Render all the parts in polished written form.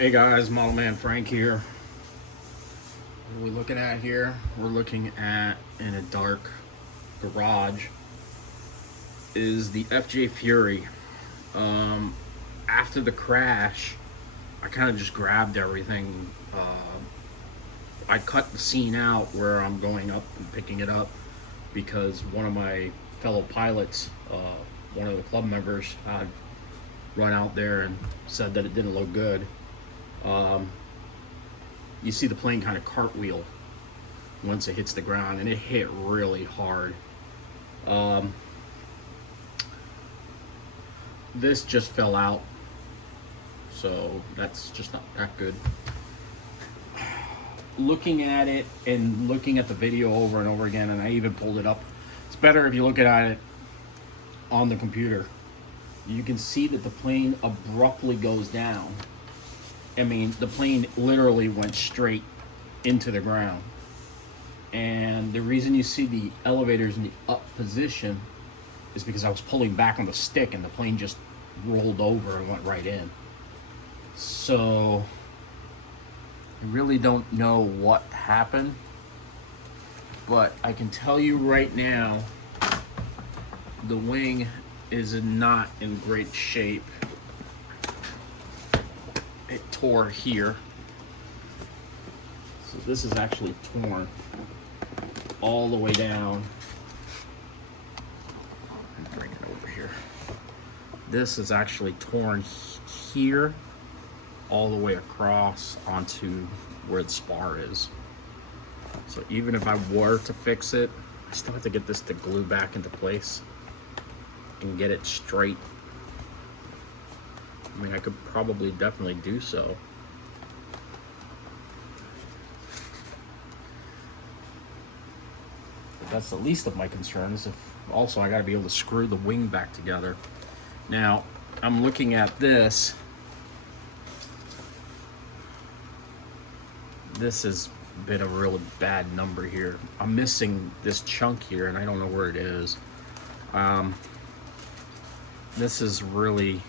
Hey guys, Model Man Frank here. What are we looking at here? We're looking at, in a dark garage, is the FJ Fury. After the crash, I kind of just grabbed everything. I cut the scene out where I'm going up and picking it up because one of my fellow pilots, one of the club members, had run out there and said that it didn't look good. You see the plane kind of cartwheel once it hits the ground, and it hit really hard. This just fell out, so that's just not that good. Looking at it and looking at the video over and over again, and I even pulled it up, it's better if you look at it on the computer. You can see that the plane abruptly goes down. I mean, the plane literally went straight into the ground. And the reason you see the elevators in the up position is because I was pulling back on the stick and the plane just rolled over and went right in. So I really don't know what happened, but I can tell you right now, the wing is not in great shape. It tore here. So this is actually torn all the way down. Let me bring it over here. This is actually torn here all the way across onto where the spar is. So even if I were to fix it, I still have to get this to glue back into place and get it straight. I mean, I could probably definitely do so. But that's the least of my concerns. If also I got to be able to screw the wing back together. Now, I'm looking at this. This has been a really bad number here. I'm missing this chunk here, and I don't know where it is. This is really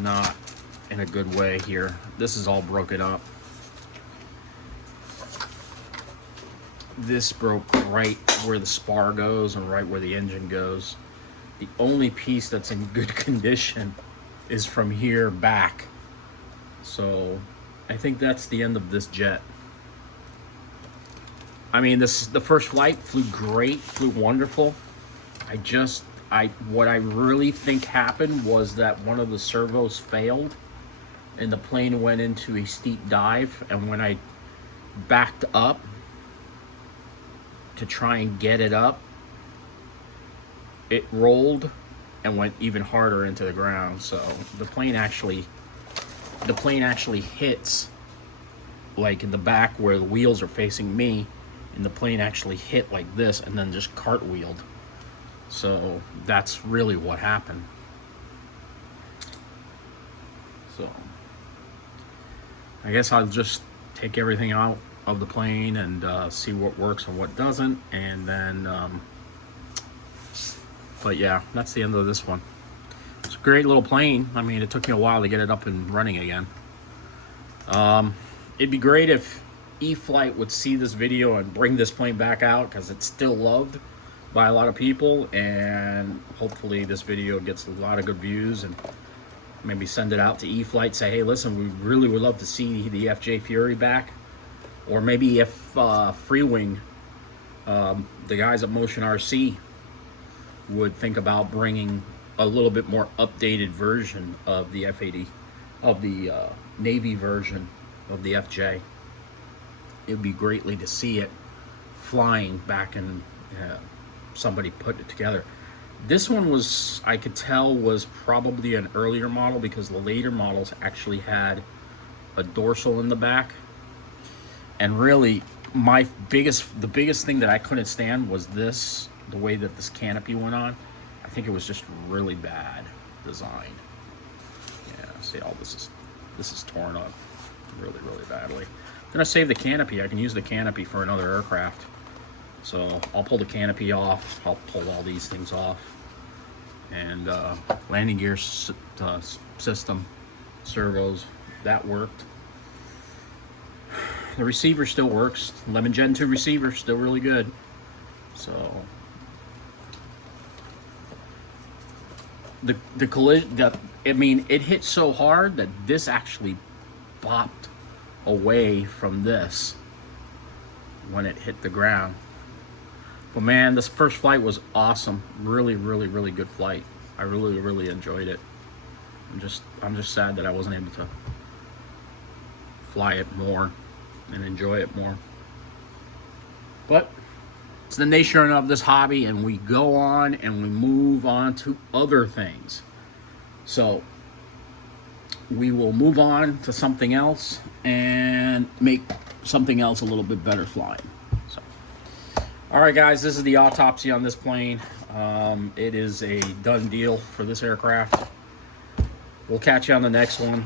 not in a good way here. This is all broken up. This broke right where the spar goes and right where the engine goes. The only piece that's in good condition is from here back. So I think that's the end of this jet. I mean, the first flight flew great, flew wonderful. What I really think happened was that one of the servos failed and the plane went into a steep dive, and when I backed up to try and get it up, it rolled and went even harder into the ground. So the plane actually hits like in the back where the wheels are facing me, and the plane actually hit like this and then just cartwheeled. So that's really what happened. So I guess I'll just take everything out of the plane and see what works and what doesn't, and then but yeah, that's the end of this one. It's a great little plane. I mean, it took me a while to get it up and running again. It'd be great if E-Flight would see this video and bring this plane back out, because it's still loved by a lot of people, and hopefully this video gets a lot of good views, and maybe send it out to E-Flight, say, hey, listen, we really would love to see the FJ Fury back. Or maybe if Freewing, the guys at Motion RC, would think about bringing a little bit more updated version of the F-80, of the Navy version of the FJ. It would be greatly to see it flying back, and somebody put it together. This one was, I could tell, was probably an earlier model, because the later models actually had a dorsal in the back. And really, the biggest thing that I couldn't stand was this, the way that this canopy went on. I think it was just really bad design. Yeah, see, all this is torn up really, really badly. I'm gonna save the canopy. I can use the canopy for another aircraft. So I'll pull the canopy off. I'll pull all these things off. And landing gear system, servos, that worked. The receiver still works. Lemon Gen 2 receiver still really good. So the collision, I mean, it hit so hard that this actually bopped away from this when it hit the ground. But man, this first flight was awesome. Really, really, really good flight. I really, really enjoyed it. I'm just sad that I wasn't able to fly it more and enjoy it more. But it's the nature of this hobby, and we go on and we move on to other things. So we will move on to something else and make something else a little bit better flying. So, all right, guys, this is the autopsy on this plane. It is a done deal for this aircraft. We'll catch you on the next one.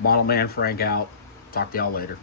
Model Man Frank out. Talk to y'all later.